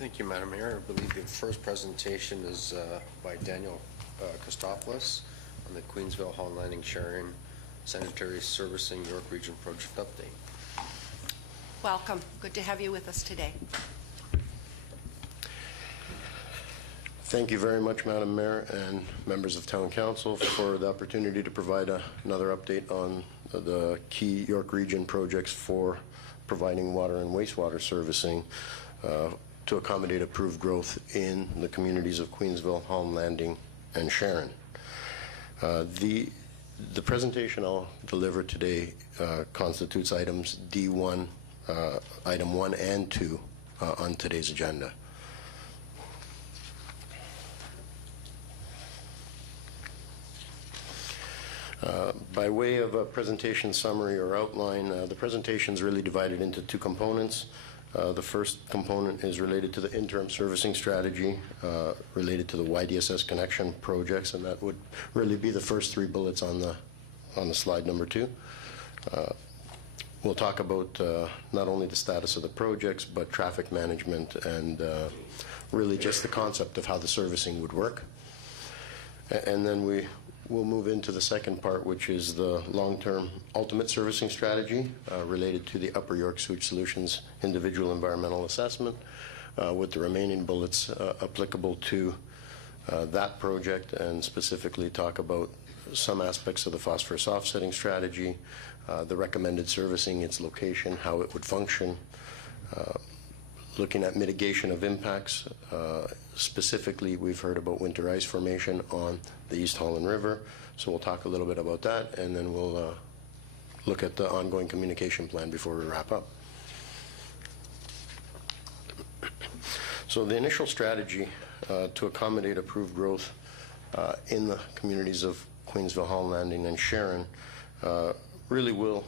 Thank you, Madam Mayor. I believe the first presentation is by Daniel Christopoulos on the Queensville Holland Landing Sharing Sanitary Servicing York Region Project Update. Welcome. Good to have you with us today. Thank you very much, Madam Mayor and members of Town Council, for the opportunity to provide another update on the key York Region projects for providing water and wastewater servicing to accommodate approved growth in the communities of Queensville, Holland Landing, and Sharon. The presentation I'll deliver today constitutes items D1, item 1 and 2 on today's agenda. By way of a presentation summary or outline, the presentation is really divided into two components. The first component is related to the interim servicing strategy related to the YDSS connection projects, and that would really be the first three bullets on the slide number 2. We'll talk about not only the status of the projects, but traffic management and really just the concept of how the servicing would work. And then we'll move into the second part, which is the long-term ultimate servicing strategy related to the Upper York Sewage Solutions individual environmental assessment, with the remaining bullets applicable to that project, and specifically talk about some aspects of the phosphorus offsetting strategy, the recommended servicing, its location, how it would function, looking at mitigation of impacts. Specifically, we've heard about winter ice formation on the East Holland River, so we'll talk a little bit about that, and then we'll look at the ongoing communication plan before we wrap up. So the initial strategy to accommodate approved growth in the communities of Queensville, Holland Landing, and Sharon really will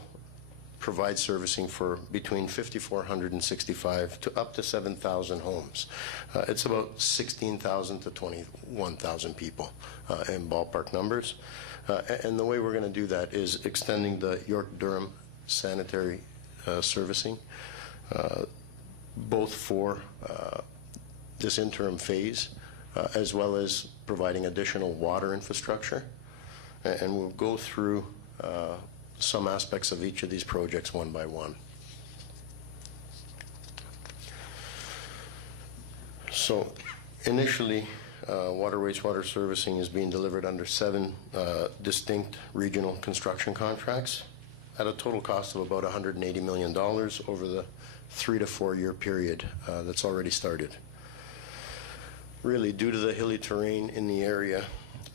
provide servicing for between 5,465 to up to 7,000 homes. It's about 16,000 to 21,000 people in ballpark numbers. And the way we're going to do that is extending the York-Durham sanitary servicing, both for this interim phase, as well as providing additional water infrastructure. And we'll go through some aspects of each of these projects one by one. So initially, water wastewater servicing is being delivered under 7 distinct regional construction contracts at a total cost of about $180 million over the 3 to 4 year period that's already started. Really, due to the hilly terrain in the area,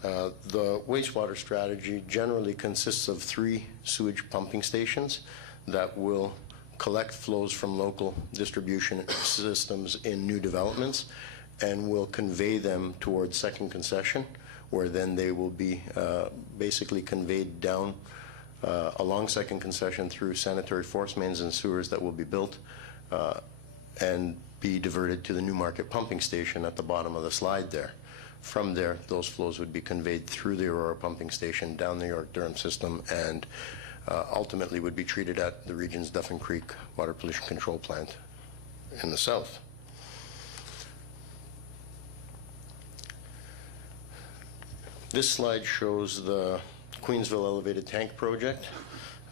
the wastewater strategy generally consists of 3 sewage pumping stations that will collect flows from local distribution systems in new developments and will convey them towards second concession, where then they will be basically conveyed down along second concession through sanitary force mains and sewers that will be built and be diverted to the Newmarket pumping station at the bottom of the slide there. From there, those flows would be conveyed through the Aurora pumping station down the York-Durham system and ultimately would be treated at the region's Duffin Creek Water Pollution Control Plant in the south. This slide shows the Queensville Elevated Tank Project.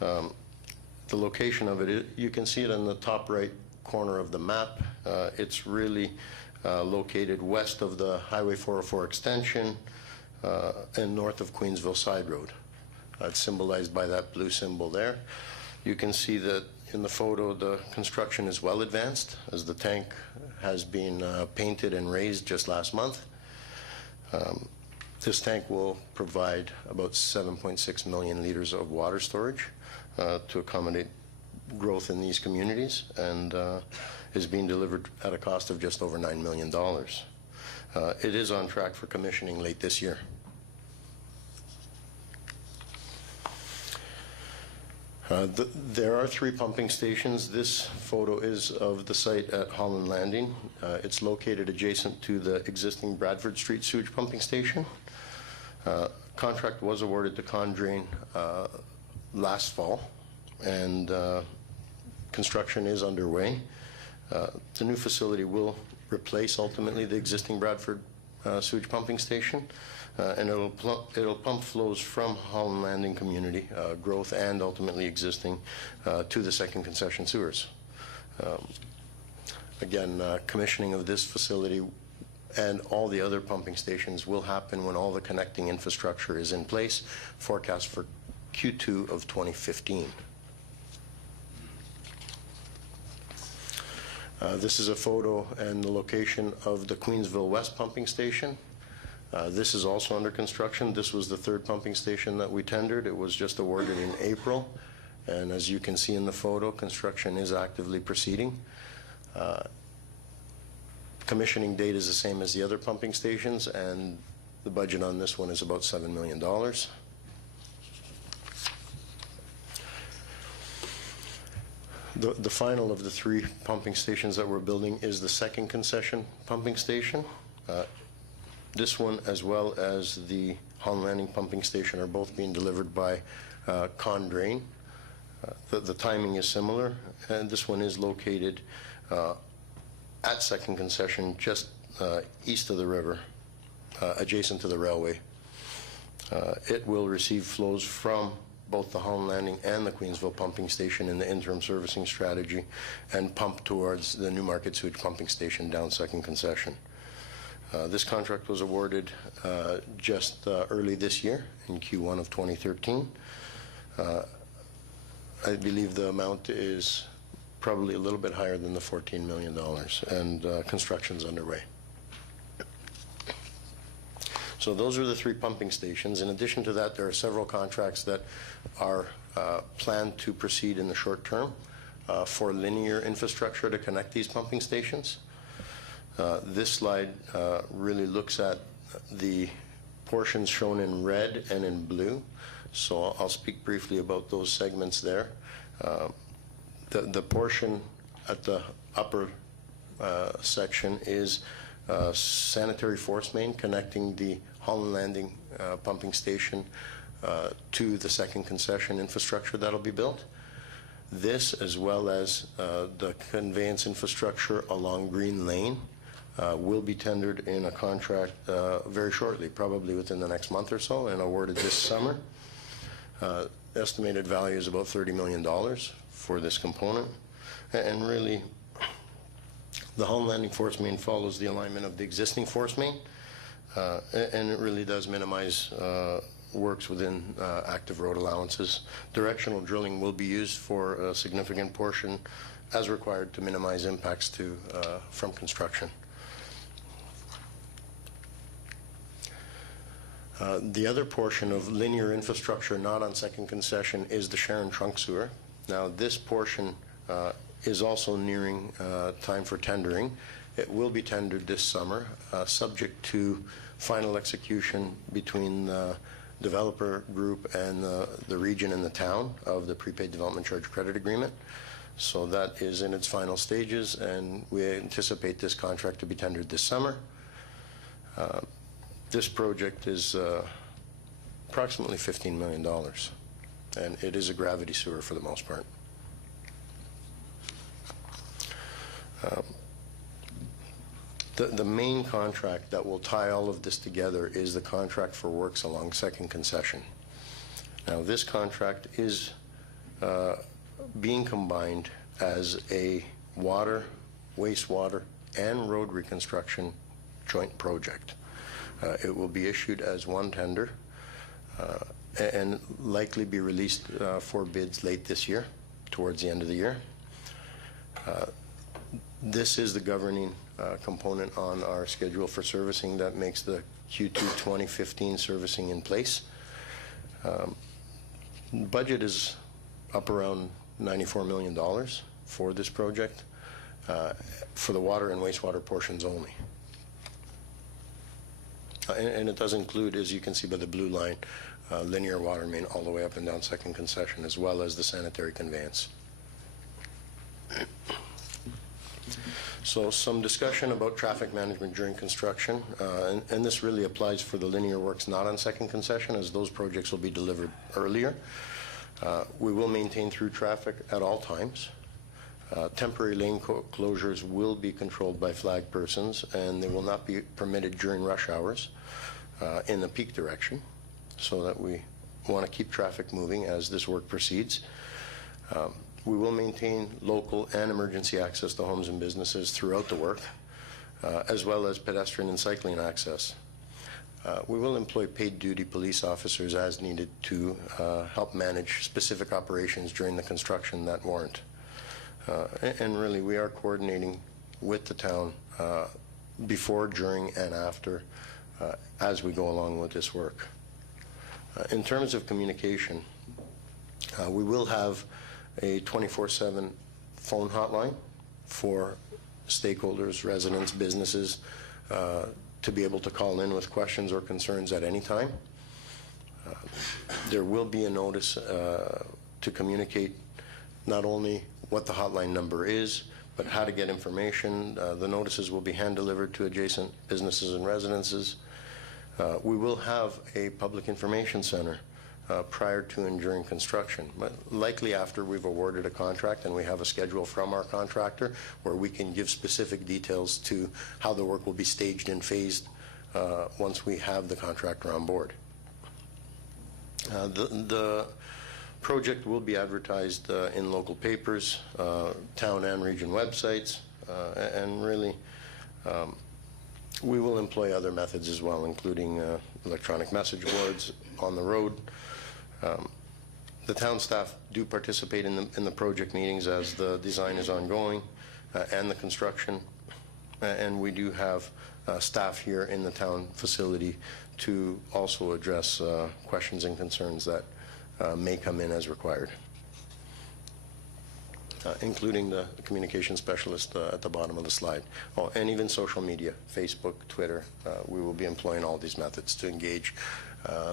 The location of it, you can see it in the top right corner of the map. It's really located west of the Highway 404 extension and north of Queensville Side Road. It's symbolized by that blue symbol there. You can see that in the photo the construction is well advanced, as the tank has been painted and raised just last month. This tank will provide about 7.6 million liters of water storage to accommodate growth in these communities, and is being delivered at a cost of just over $9 million. It is on track for commissioning late this year. There are 3 pumping stations. This photo is of the site at Holland Landing. It's located adjacent to the existing Bradford Street sewage pumping station. Contract was awarded to Condrain last fall, and construction is underway. The new facility will replace ultimately the existing Bradford sewage pumping station, and it'll pump flows from Holland Landing community growth and ultimately existing to the second concession sewers. Again, commissioning of this facility and all the other pumping stations will happen when all the connecting infrastructure is in place, forecast for Q2 of 2015. This is a photo and the location of the Queensville West pumping station. This is also under construction. This was the third pumping station that we tendered. It was just awarded in April. And as you can see in the photo, construction is actively proceeding. Commissioning date is the same as the other pumping stations, and the budget on this one is about $7 million. The final of the three pumping stations that we're building is the second concession pumping station. This one, as well as the Holland Landing pumping station, are both being delivered by Condrain. The timing is similar, and this one is located at second concession, just east of the river, adjacent to the railway. It will receive flows from both the Holland Landing and the Queensville pumping station in the interim servicing strategy and pump towards the Newmarket sewage pumping station down second concession. This contract was awarded just early this year in Q1 of 2013. I believe the amount is probably a little bit higher than the $14 million, and construction's underway. So those are the three pumping stations. In addition to that, there are several contracts that are planned to proceed in the short term for linear infrastructure to connect these pumping stations. This slide really looks at the portions shown in red and in blue. So I'll speak briefly about those segments there. The portion at the upper section is sanitary force main connecting the Holland Landing pumping station to the second concession infrastructure that'll be built. This, as well as the conveyance infrastructure along Green Lane, will be tendered in a contract very shortly, probably within the next month or so, and awarded this summer. Estimated value is about $30 million for this component. And really, the Holland Landing force main follows the alignment of the existing force main, and it really does minimize works within active road allowances. Directional drilling will be used for a significant portion as required to minimize impacts to from construction. The other portion of linear infrastructure not on second concession is the Sharon Trunk Sewer. Now, this portion is also nearing time for tendering. It will be tendered this summer, subject to final execution between the developer group and the region and the town of the prepaid development charge credit agreement. So that is in its final stages, and we anticipate this contract to be tendered this summer. This project is approximately $15 million, and it is a gravity sewer for the most part. The main contract that will tie all of this together is the contract for works along second concession. Now, this contract is being combined as a water, wastewater, and road reconstruction joint project. It will be issued as one tender and likely be released for bids late this year, towards the end of the year. This is the governing component on our schedule for servicing that makes the Q2 2015 servicing in place. Budget is up around $94 million for this project for the water and wastewater portions only. And it does include, as you can see by the blue line, linear water main all the way up and down second concession, as well as the sanitary conveyance. So some discussion about traffic management during construction, and this really applies for the linear works not on second concession, as those projects will be delivered earlier. We will maintain through traffic at all times. Temporary lane closures will be controlled by flag persons, and they will not be permitted during rush hours in the peak direction, so that we want to keep traffic moving as this work proceeds. We will maintain local and emergency access to homes and businesses throughout the work, as well as pedestrian and cycling access. We will employ paid duty police officers as needed to help manage specific operations during the construction that warrant. And really, we are coordinating with the town before, during, and after as we go along with this work. In terms of communication, we will have a 24/7 phone hotline for stakeholders, residents, businesses to be able to call in with questions or concerns at any time. There will be a notice to communicate not only what the hotline number is, but how to get information. The notices will be hand-delivered to adjacent businesses and residences. We will have a public information center prior to and during construction, but likely after we've awarded a contract and we have a schedule from our contractor where we can give specific details to how the work will be staged and phased once we have the contractor on board. The project will be advertised in local papers, town and region websites, and really we will employ other methods as well, including electronic message boards on the road. The town staff do participate in the project meetings as the design is ongoing and the construction, and we do have staff here in the town facility to also address questions and concerns that may come in as required, including the communication specialist at the bottom of the slide. Oh, and even social media, Facebook, Twitter. We will be employing all these methods to engage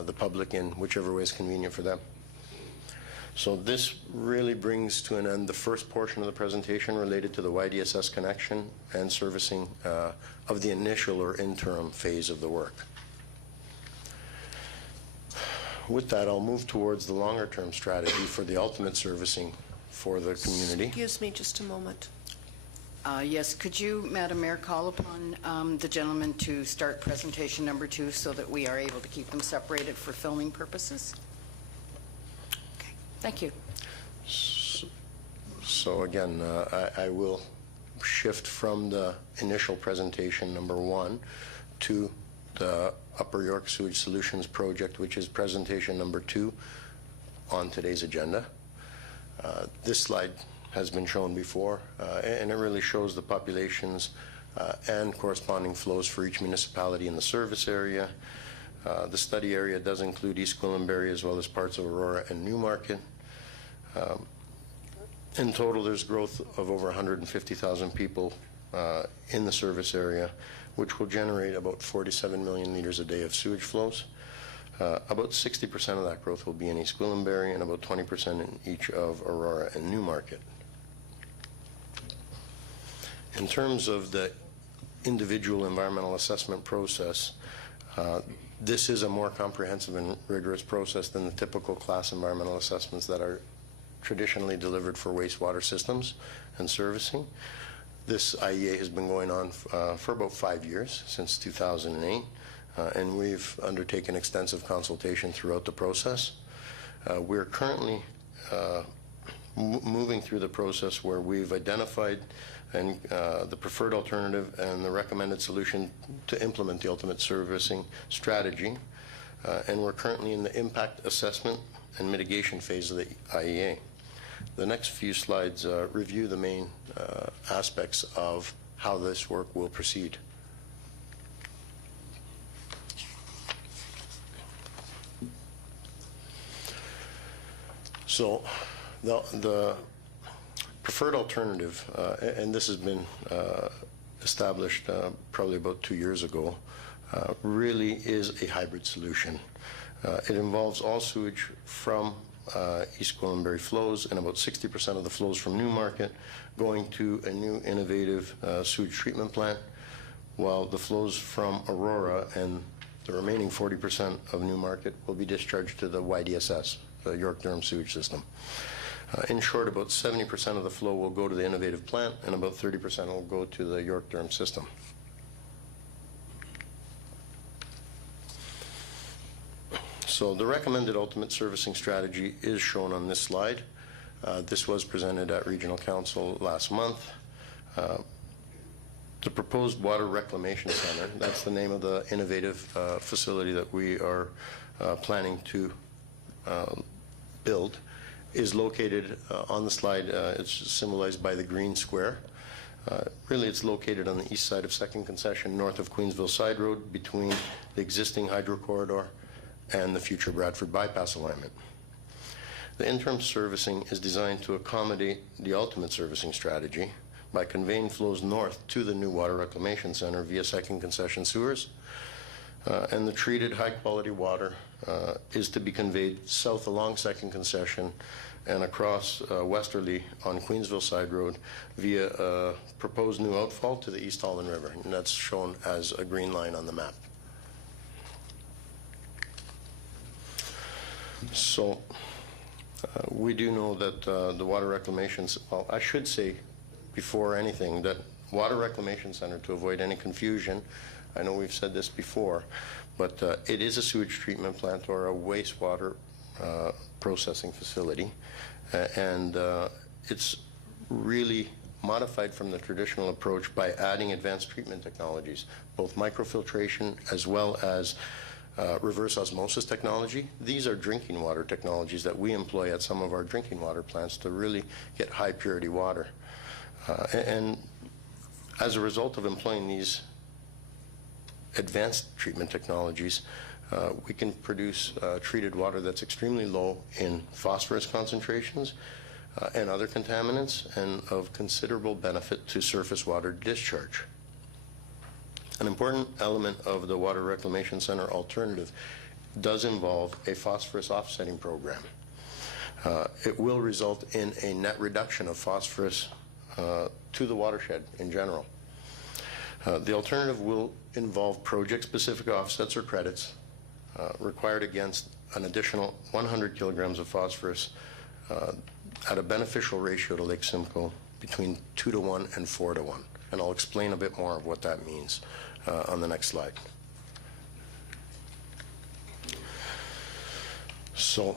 the public in whichever way is convenient for them. So this really brings to an end the first portion of the presentation related to the YDSS connection and servicing of the initial or interim phase of the work. With that, I'll move towards the longer-term strategy for the ultimate servicing for the community. Excuse me just a moment. Yes, could you, Madam Mayor, call upon the gentleman to start presentation number 2 so that we are able to keep them separated for filming purposes? Okay, thank you. So again, I will shift from the initial presentation number 1 to the Upper York Sewage Solutions Project, which is presentation number 2 on today's agenda. This slide has been shown before, and it really shows the populations and corresponding flows for each municipality in the service area. The study area does include East Gwillimbury as well as parts of Aurora and Newmarket. In total, there's growth of over 150,000 people in the service area, which will generate about 47 million liters a day of sewage flows. About 60% of that growth will be in East Gwillimbury and about 20% in each of Aurora and Newmarket. In terms of the individual environmental assessment process, this is a more comprehensive and rigorous process than the typical class environmental assessments that are traditionally delivered for wastewater systems and servicing. This IEA has been going on for about 5 years, since 2008, and we've undertaken extensive consultation throughout the process. We're currently moving through the process where we've identified the preferred alternative and the recommended solution to implement the ultimate servicing strategy, and we're currently in the impact assessment and mitigation phase of the IEA. The next few slides review the main aspects of how this work will proceed. So the preferred alternative, and this has been established probably about 2 years ago, really is a hybrid solution. It involves all sewage from East Gwillimbury flows and about 60% of the flows from Newmarket going to a new innovative sewage treatment plant, while the flows from Aurora and the remaining 40% of Newmarket will be discharged to the YDSS, the York Durham Sewage System. In short, about 70% of the flow will go to the innovative plant and about 30% will go to the York-Durham system. So the recommended ultimate servicing strategy is shown on this slide. This was presented at Regional Council last month. The proposed Water Reclamation Center, that's the name of the innovative facility that we are planning to build, is located on the slide. It's symbolized by the green square. Really, it's located on the east side of 2nd Concession, north of Queensville Side Road, between the existing hydro corridor and the future Bradford bypass alignment. The interim servicing is designed to accommodate the ultimate servicing strategy by conveying flows north to the new Water Reclamation Center via 2nd Concession sewers, and the treated high-quality water is to be conveyed south along 2nd Concession and across westerly on Queensville Side Road via a proposed new outfall to the East Holland River, and that's shown as a green line on the map. So we do know that the Water Reclamation, well, I should say before anything that Water Reclamation Center, to avoid any confusion, I know we've said this before, but it is a sewage treatment plant or a wastewater processing facility, and it's really modified from the traditional approach by adding advanced treatment technologies, both microfiltration as well as reverse osmosis technology. These are drinking water technologies that we employ at some of our drinking water plants to really get high purity water. And as a result of employing these advanced treatment technologies, we can produce treated water that's extremely low in phosphorus concentrations and other contaminants, and of considerable benefit to surface water discharge. An important element of the Water Reclamation Center alternative does involve a phosphorus offsetting program. It will result in a net reduction of phosphorus to the watershed in general. The alternative will involve project-specific offsets or credits required against an additional 100 kilograms of phosphorus at a beneficial ratio to Lake Simcoe between 2:1 and 4:1. And I'll explain a bit more of what that means on the next slide. So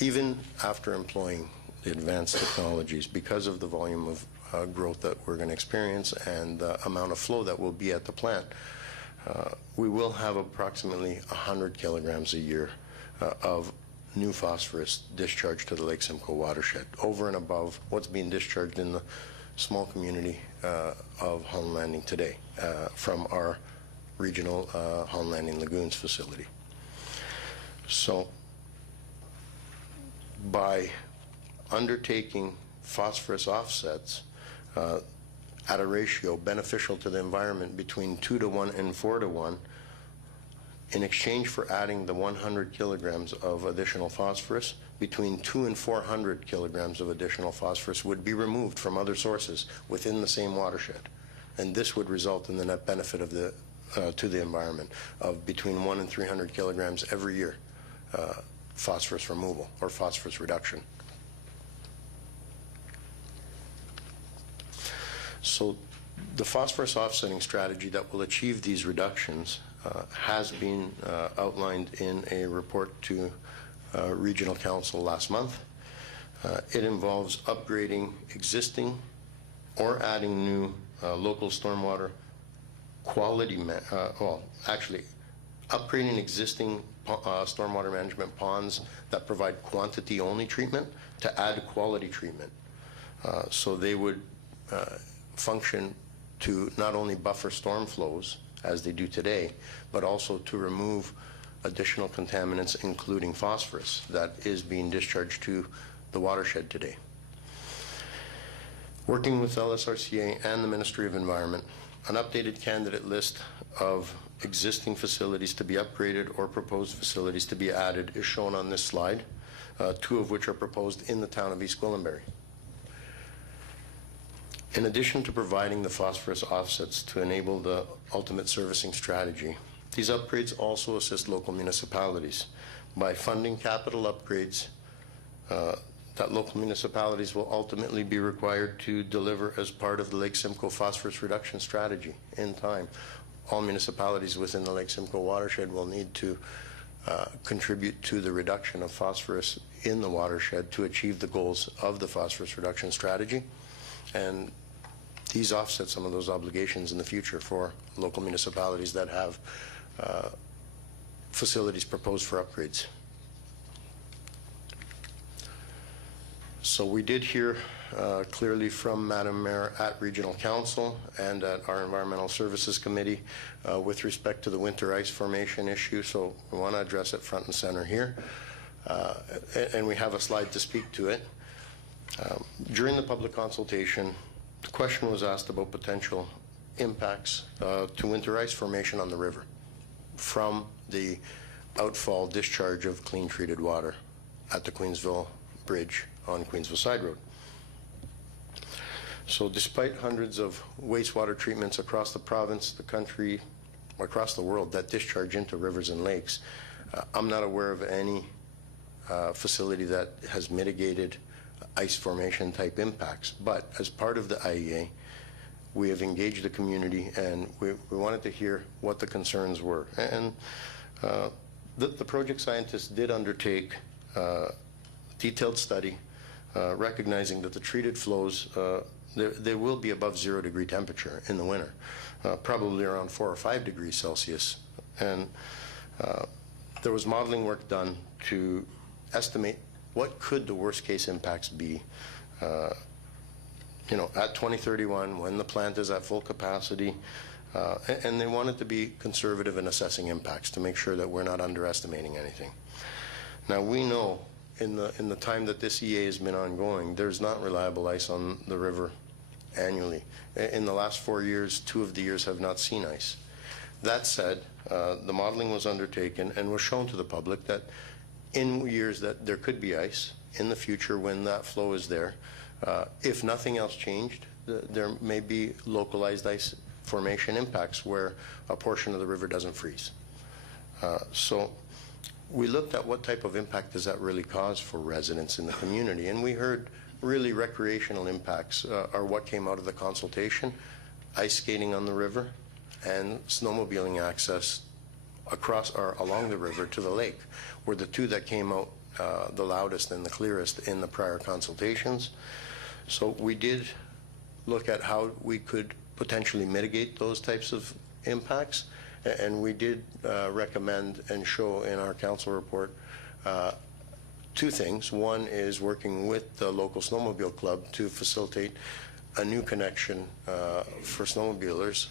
even after employing the advanced technologies, because of the volume of growth that we're going to experience and the amount of flow that will be at the plant, we will have approximately 100 kilograms a year of new phosphorus discharged to the Lake Simcoe watershed, over and above what's being discharged in the small community of Holland Landing today from our regional Holland Landing Lagoons facility. So by undertaking phosphorus offsets at a ratio beneficial to the environment between 2:1 and 4:1, in exchange for adding the 100 kilograms of additional phosphorus, between 200 and 400 kilograms of additional phosphorus would be removed from other sources within the same watershed. And this would result in the net benefit of the, to the environment of between 100 and 300 kilograms every year phosphorus removal or phosphorus reduction. So the phosphorus offsetting strategy that will achieve these reductions has been outlined in a report to Regional Council last month. It involves upgrading existing or adding new local stormwater quality, well, actually upgrading existing stormwater management ponds that provide quantity-only treatment to add quality treatment. So they would function to not only buffer storm flows as they do today, but also to remove additional contaminants, including phosphorus, that is being discharged to the watershed today. Working with LSRCA and the Ministry of Environment, an updated candidate list of existing facilities to be upgraded or proposed facilities to be added is shown on this slide, two of which are proposed in the town of East Gwillimbury. In addition to providing the phosphorus offsets to enable the ultimate servicing strategy, these upgrades also assist local municipalities by funding capital upgrades that local municipalities will ultimately be required to deliver as part of the Lake Simcoe phosphorus reduction strategy in time. All municipalities within the Lake Simcoe watershed will need to contribute to the reduction of phosphorus in the watershed to achieve the goals of the phosphorus reduction strategy. And these offset some of those obligations in the future for local municipalities that have facilities proposed for upgrades. So we did hear clearly from Madam Mayor at Regional Council and at our Environmental Services Committee with respect to the winter ice formation issue, so we want to address it front and center here. And we have a slide to speak to it. During the public consultation, the question was asked about potential impacts to winter ice formation on the river from the outfall discharge of clean treated water at the Queensville Bridge on Queensville Side Road. So despite hundreds of wastewater treatments across the province, the country, across the world that discharge into rivers and lakes, I'm not aware of any facility that has mitigated ice formation type impacts. But as part of the IEA, we have engaged the community and we wanted to hear what the concerns were. And the project scientists did undertake a detailed study recognizing that the treated flows, they will be above 0 degree temperature in the winter, probably around 4 or 5 degrees Celsius. And there was modeling work done to estimate what could the worst case impacts be at 2031 when the plant is at full capacity. And they wanted to be conservative in assessing impacts to make sure that we're not underestimating anything. Now we know in the time that this EA has been ongoing, there's not reliable ice on the river annually. In the last 4 years, 2 of the years have not seen ice. That said, the modeling was undertaken and was shown to the public that in years that there could be ice in the future when that flow is there, if nothing else changed, there may be localized ice formation impacts where a portion of the river doesn't freeze. So we looked at what type of impact does that really cause for residents in the community, and we heard really recreational impacts are what came out of the consultation: ice skating on the river and snowmobiling access across or along the river to the lake were the two that came out the loudest and the clearest in the prior consultations. So we did look at how we could potentially mitigate those types of impacts, and we did recommend and show in our council report 2 things. One is working with the local snowmobile club to facilitate a new connection for snowmobilers.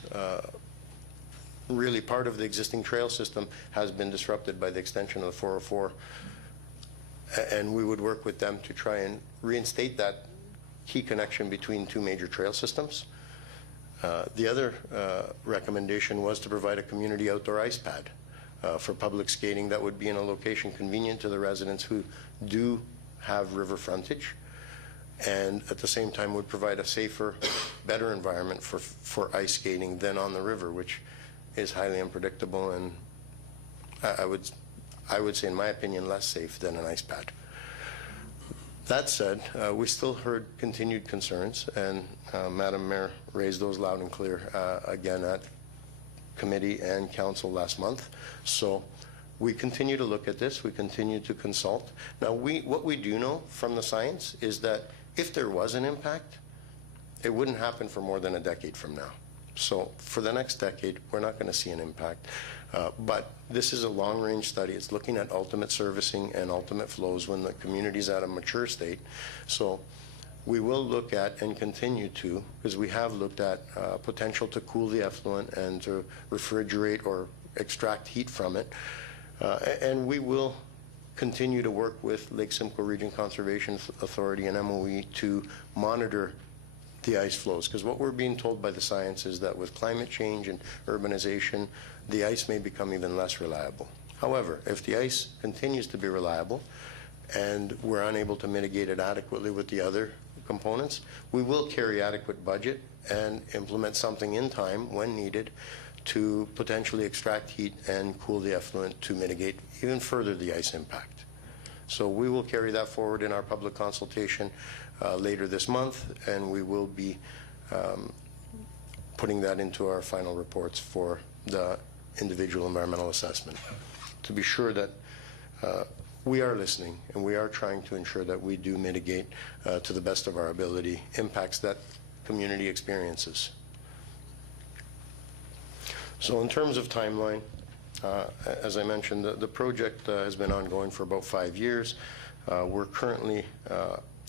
Really, part of the existing trail system has been disrupted by the extension of the 404, and we would work with them to try and reinstate that key connection between 2 major trail systems. The other recommendation was to provide a community outdoor ice pad for public skating that would be in a location convenient to the residents who do have river frontage, and at the same time would provide a safer, better environment for ice skating than on the river, which is highly unpredictable and I would say, in my opinion, less safe than an ice pad. That said, we still heard continued concerns, and Madam Mayor raised those loud and clear again at committee and council last month. So we continue to look at this. We continue to consult. Now, what we do know from the science is that if there was an impact, it wouldn't happen for more than a decade from now. So for the next decade, we're not going to see an impact. But this is a long-range study. It's looking at ultimate servicing and ultimate flows when the community is at a mature state. So we will look at and continue to, because we have looked at potential to cool the effluent and to refrigerate or extract heat from it. And we will continue to work with Lake Simcoe Region Conservation Authority and MOE to monitor the ice flows, because what we're being told by the science is that with climate change and urbanization, the ice may become even less reliable. However, if the ice continues to be reliable and we're unable to mitigate it adequately with the other components, we will carry adequate budget and implement something in time when needed to potentially extract heat and cool the effluent to mitigate even further the ice impact. So we will carry that forward in our public consultation later this month, and we will be putting that into our final reports for the individual environmental assessment, to be sure that we are listening and we are trying to ensure that we do mitigate to the best of our ability impacts that community experiences. So in terms of timeline, as I mentioned, the project has been ongoing for about 5 years. We're currently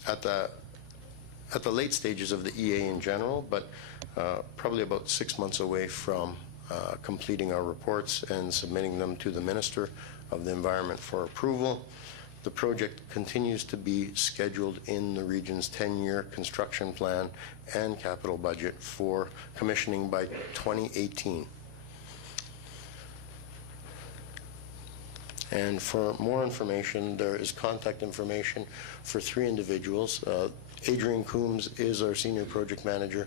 at the late stages of the EA in general, but probably about 6 months away from completing our reports and submitting them to the Minister of the Environment for approval. The project continues to be scheduled in the region's 10-year construction plan and capital budget for commissioning by 2018. And for more information, there is contact information for 3 individuals. Adrian Coombs is our Senior Project Manager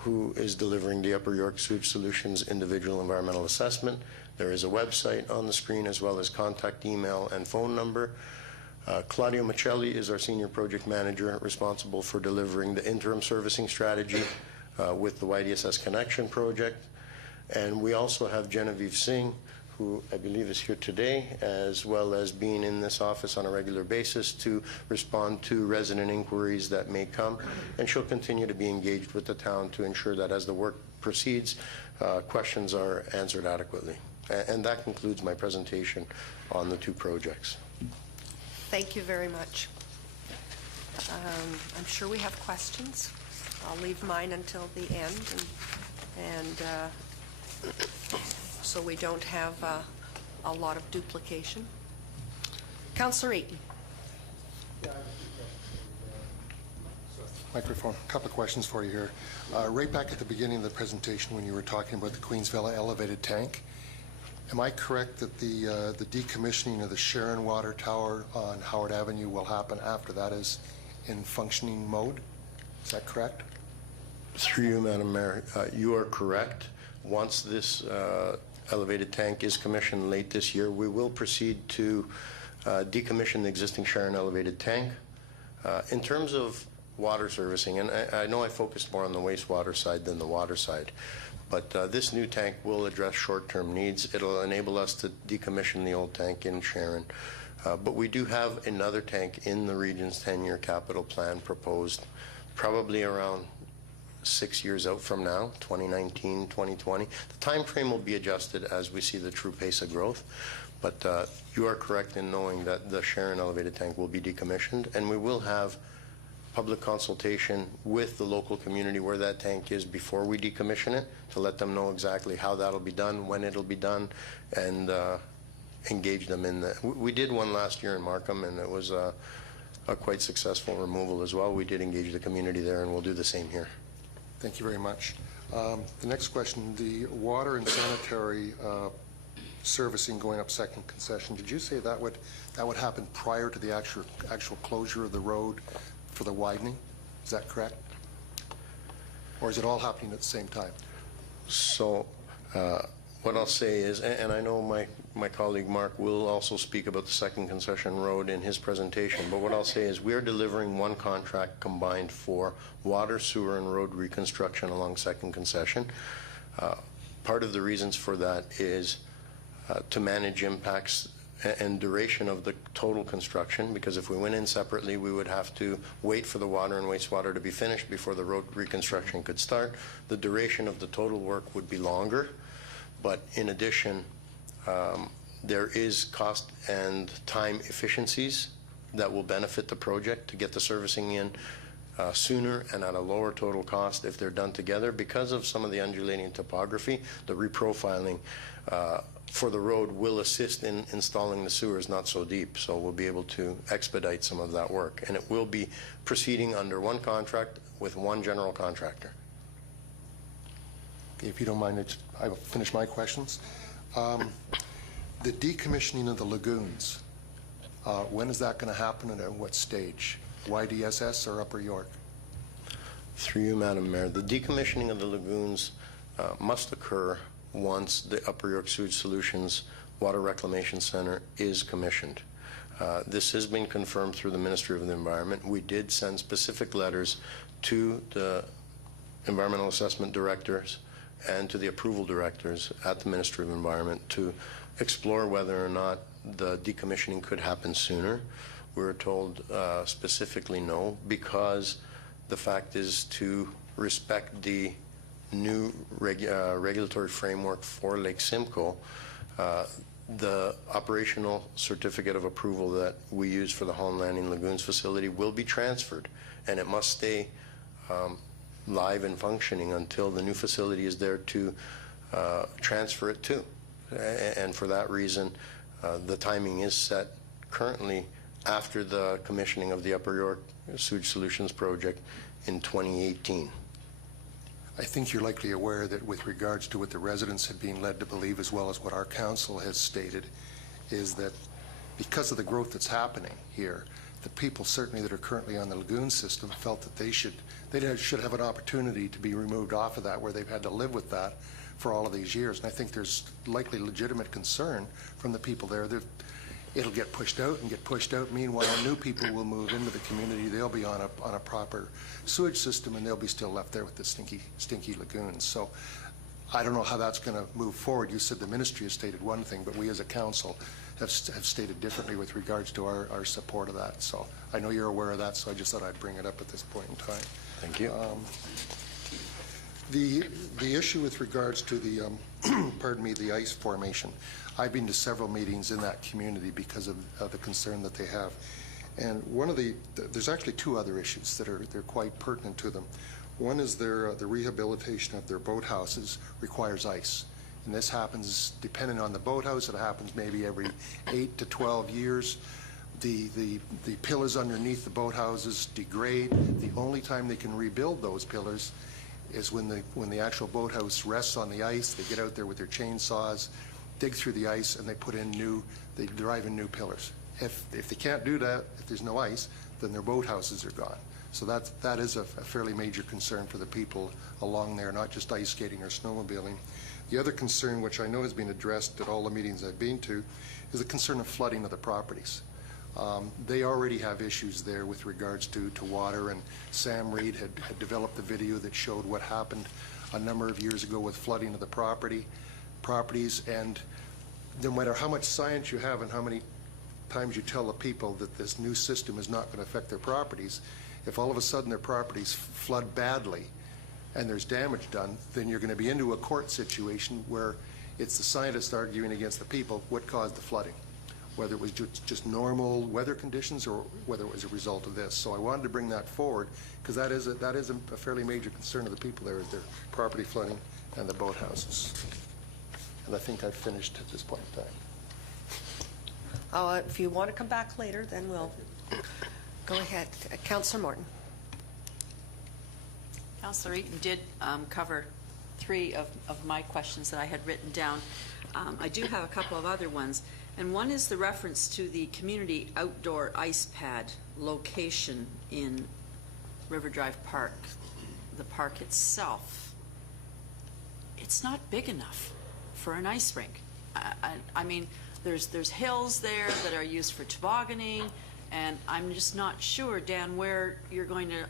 who is delivering the Upper York Sewage Solutions Individual Environmental Assessment. There is a website on the screen as well as contact email and phone number. Claudio Michelli is our Senior Project Manager responsible for delivering the interim servicing strategy with the YDSS Connection project. And we also have Genevieve Singh, who I believe is here today, as well as being in this office on a regular basis to respond to resident inquiries that may come. And she'll continue to be engaged with the town to ensure that as the work proceeds, questions are answered adequately. And that concludes my presentation on the 2 projects. Thank you very much. I'm sure we have questions. I'll leave mine until the end, and so we don't have a lot of duplication. Councillor Eaton. Microphone. A couple of questions for you here. Right back at the beginning of the presentation when you were talking about the Queensville elevated tank, am I correct that the decommissioning of the Sharon Water Tower on Howard Avenue will happen after that is in functioning mode? Is that correct? Through you, Madam Mayor, you are correct. Once this elevated tank is commissioned late this year, we will proceed to decommission the existing Sharon elevated tank. In terms of water servicing, and I know I focused more on the wastewater side than the water side, but this new tank will address short-term needs. It'll enable us to decommission the old tank in Sharon. But we do have another tank in the region's 10-year capital plan proposed, probably around 6 years out from now, 2019, 2020. The time frame will be adjusted as we see the true pace of growth. But you are correct in knowing that the Sharon elevated tank will be decommissioned, and we will have public consultation with the local community where that tank is before we decommission it, to let them know exactly how that'll be done, when it'll be done, and engage them in that. We did one last year in Markham, and it was a quite successful removal as well. We did engage the community there, and we'll do the same here. Thank you very much. The next question, the water and sanitary servicing going up second concession, did you say that would happen prior to the actual closure of the road for the widening? Is that correct? Or is it all happening at the same time? So what I'll say is, and I know my colleague Mark will also speak about the second concession road in his presentation, but what I'll say is we are delivering one contract combined for water, sewer, and road reconstruction along second concession. Part of the reasons for that is to manage impacts and duration of the total construction, because if we went in separately, we would have to wait for the water and wastewater to be finished before the road reconstruction could start. The duration of the total work would be longer, but in addition, there is cost and time efficiencies that will benefit the project to get the servicing in sooner and at a lower total cost if they're done together. Because of some of the undulating topography, the reprofiling for the road will assist in installing the sewers not so deep, so we'll be able to expedite some of that work, and it will be proceeding under one contract with one general contractor. If you don't mind, I will finish my questions. The decommissioning of the lagoons, when is that going to happen and at what stage? YDSS or Upper York? Through you, Madam Mayor, the decommissioning of the lagoons must occur once the Upper York Sewage Solutions Water Reclamation Center is commissioned. This has been confirmed through the Ministry of the Environment. We did send specific letters to the environmental assessment directors and to the approval directors at the Ministry of Environment to explore whether or not the decommissioning could happen sooner. We were told specifically no, because the fact is to respect the new regulatory framework for Lake Simcoe. The operational certificate of approval that we use for the Holland Landing Lagoons facility will be transferred, and it must stay live and functioning until the new facility is there to transfer it to. And for that reason, the timing is set currently after the commissioning of the Upper York Sewage Solutions Project in 2018. I think you're likely aware that with regards to what the residents have been led to believe, as well as what our council has stated, is that because of the growth that's happening here, the people certainly that are currently on the lagoon system felt that they should have an opportunity to be removed off of that, where they've had to live with that for all of these years. And I think there's likely legitimate concern from the people there that it'll get pushed out and get pushed out. Meanwhile, new people will move into the community. They'll be on a proper sewage system, and they'll be still left there with the stinky lagoons. So I don't know how that's going to move forward. You said the ministry has stated one thing, but we as a council have stated differently with regards to our support of that. So I know you're aware of that, so I just thought I'd bring it up at this point in time. Thank you. The issue with regards to the, pardon me, the ice formation, I've been to several meetings in that community because of the concern that they have. And there's actually two other issues that they're quite pertinent to them. One is the rehabilitation of their boathouses requires ice. And this happens, depending on the boathouse, it happens maybe every 8 to 12 years. The pillars underneath the boathouses degrade. The only time they can rebuild those pillars is when the actual boathouse rests on the ice. They get out there with their chainsaws, dig through the ice, and they drive in new pillars. If they can't do that, if there's no ice, then their boathouses are gone. So that is a fairly major concern for the people along there, not just ice skating or snowmobiling. The other concern, which I know has been addressed at all the meetings I've been to, is the concern of flooding of the properties. They already have issues there with regards to water, and Sam Reed had developed the video that showed what happened a number of years ago with flooding of the properties. And no matter how much science you have and how many times you tell the people that this new system is not going to affect their properties, if all of a sudden their properties flood badly and there's damage done, then you're going to be into a court situation where it's the scientists arguing against the people what caused the flooding, whether it was just normal weather conditions or whether it was a result of this. So I wanted to bring that forward because that is a fairly major concern of the people there, is their property flooding and the boathouses. And I think I've finished at this point in time. If you want to come back later, then we'll go ahead. Councillor Morton. Councillor Eaton did cover three of my questions that I had written down. I do have a couple of other ones, and one is the reference to the community outdoor ice pad location in River Drive Park. The park itself, it's not big enough for an ice rink. I mean, there's hills there that are used for tobogganing, and I'm just not sure, Dan, where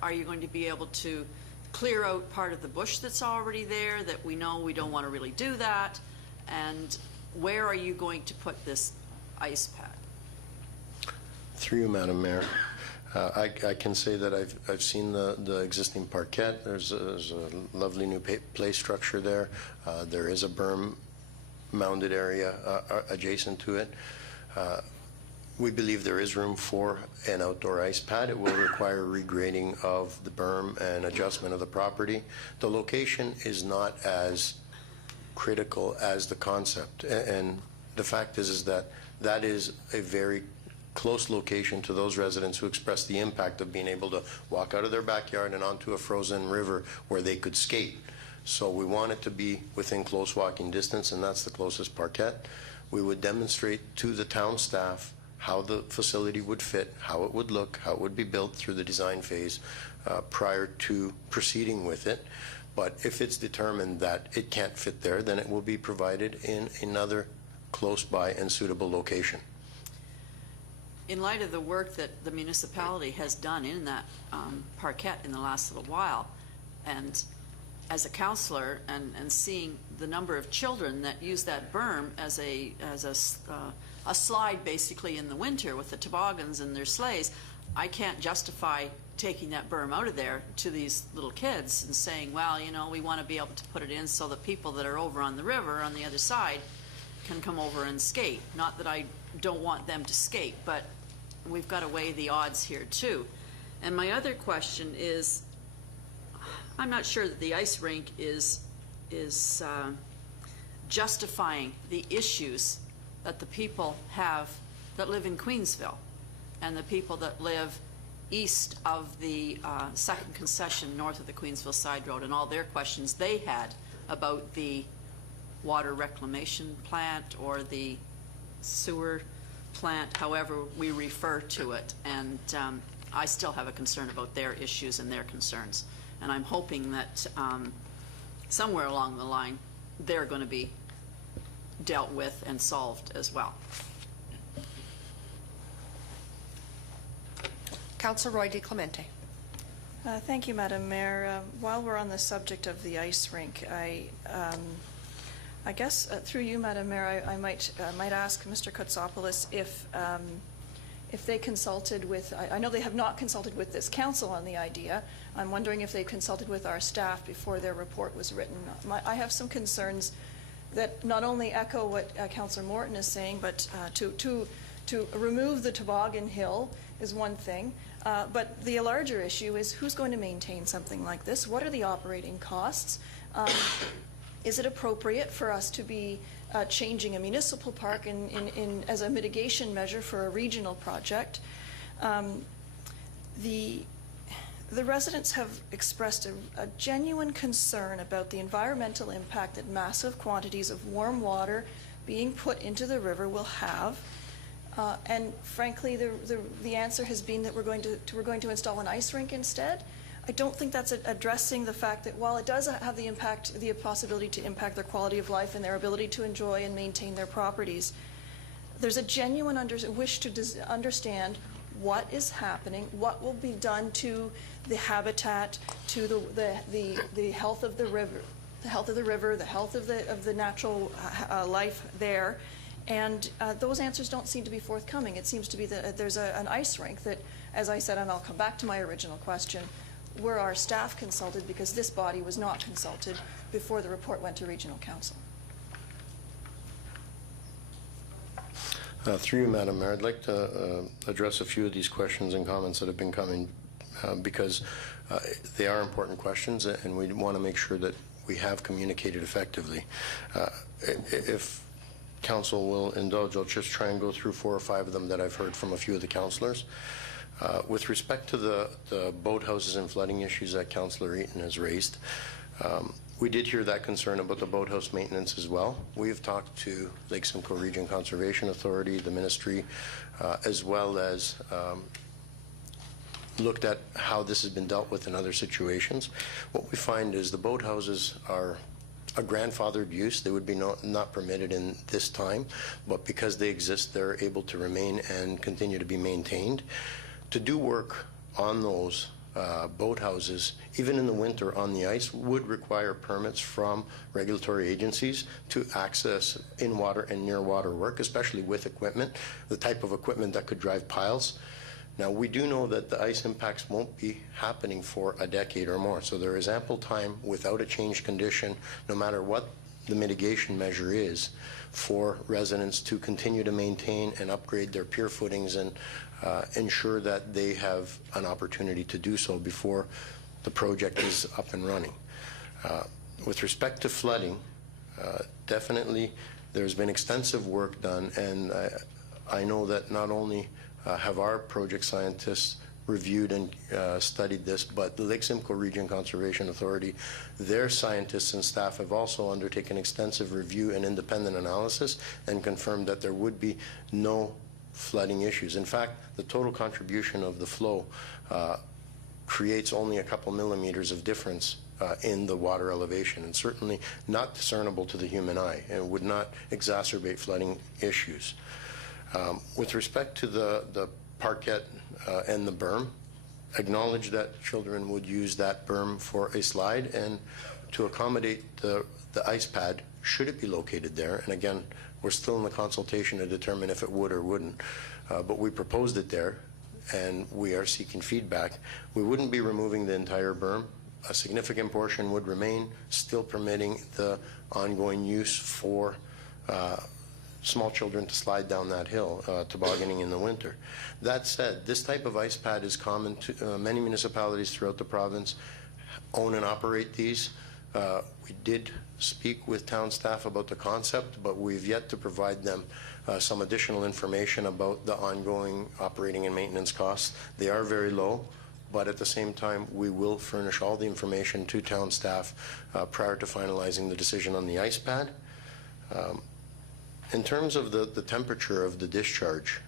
are you going to be able to clear out part of the bush that's already there that we know we don't want to really do that, and where are you going to put this ice pad? Through you, Madam Mayor, I can say that I've seen the existing parquet. There's a lovely new play structure there. There is a berm mounded area adjacent to it. We believe there is room for an outdoor ice pad. It will require regrading of the berm and adjustment of the property. The location is not as critical as the concept, and the fact is that is a very close location to those residents who express the impact of being able to walk out of their backyard and onto a frozen river where they could skate. So we want it to be within close walking distance, and that's the closest parquet. We would demonstrate to the town staff how the facility would fit, how it would look, how it would be built through the design phase prior to proceeding with it. But if it's determined that it can't fit there, then it will be provided in another close by and suitable location. in light of the work that the municipality has done in that parquet in the last little while, and as a counselor and seeing the number of children that use that berm as a slide basically in the winter with the toboggans and their sleighs, I can't justify taking that berm out of there to these little kids and saying, well, you know, we want to be able to put it in so the people that are over on the river on the other side can come over and skate. Not that I don't want them to skate, but we've got to weigh the odds here too. And my other question is, I'm not sure that the ice rink is justifying the issues that the people have that live in Queensville and the people that live east of the second concession north of the Queensville side road, and all their questions they had about the water reclamation plant or the sewer plant, however we refer to it. And I still have a concern about their issues and their concerns. And I'm hoping that somewhere along the line, they're going to be dealt with and solved as well. Councillor Roy DeClemente. Thank you, Madam Mayor. While we're on the subject of the ice rink, I guess through you, Madam Mayor, I might ask Mr. Kotsopoulos if they consulted with, I know they have not consulted with this council on the idea. I'm wondering if they consulted with our staff before their report was written. I have some concerns that not only echo what Councillor Morton is saying, but to remove the toboggan hill is one thing, but the larger issue is who's going to maintain something like this? What are the operating costs? Is it appropriate for us to be changing a municipal park as a mitigation measure for a regional project? The residents have expressed a genuine concern about the environmental impact that massive quantities of warm water being put into the river will have. And frankly, the answer has been that we're going to install an ice rink instead. I don't think that's addressing the fact that while it does have the possibility to impact their quality of life and their ability to enjoy and maintain their properties, there's a genuine wish to understand what is happening, what will be done to the habitat, to the health of the river, the health of the natural life there. And those answers don't seem to be forthcoming. It seems to be that there's an ice rink that, as I said, and I'll come back to my original question, were our staff consulted, because this body was not consulted before the report went to Regional Council. Through you, Madam Mayor, I'd like to address a few of these questions and comments that have been coming because they are important questions and we want to make sure that we have communicated effectively. If Council will indulge, I'll just try and go through 4 or 5 of them that I've heard from a few of the councillors. With respect to the boathouses and flooding issues that Councillor Eaton has raised, we did hear that concern about the boathouse maintenance as well. We have talked to Lake Simcoe Region Conservation Authority, the ministry, as well as looked at how this has been dealt with in other situations. What we find is the boathouses are a grandfathered use. They would be not permitted in this time, but because they exist, they're able to remain and continue to be maintained. To do work on those boathouses, even in the winter on the ice, would require permits from regulatory agencies to access in-water and near-water work, especially with equipment, the type of equipment that could drive piles. Now, we do know that the ice impacts won't be happening for a decade or more, so there is ample time without a changed condition, no matter what the mitigation measure is, for residents to continue to maintain and upgrade their pier footings and ensure that they have an opportunity to do so before the project is up and running. With respect to flooding, definitely there's been extensive work done, and I know that not only have our project scientists reviewed and studied this, but the Lake Simcoe Region Conservation Authority, their scientists and staff have also undertaken extensive review and independent analysis and confirmed that there would be no flooding issues. In fact, the total contribution of the flow creates only a couple millimeters of difference in the water elevation, and certainly not discernible to the human eye, and would not exacerbate flooding issues. With respect to the parquet and the berm, acknowledge that children would use that berm for a slide, and to accommodate the ice pad, should it be located there. And again, we're still in the consultation to determine if it would or wouldn't, but we proposed it there, and we are seeking feedback. We wouldn't be removing the entire berm. A significant portion would remain, still permitting the ongoing use for small children to slide down that hill, tobogganing in the winter. That said, this type of ice pad is common to many municipalities throughout the province, own and operate these. We did speak with town staff about the concept, but we've yet to provide them some additional information about the ongoing operating and maintenance costs. They are very low, but at the same time, we will furnish all the information to town staff prior to finalizing the decision on the ice pad. In terms of the temperature of the discharge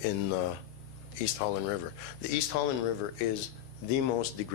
in the East Holland River, the East Holland River is the most degraded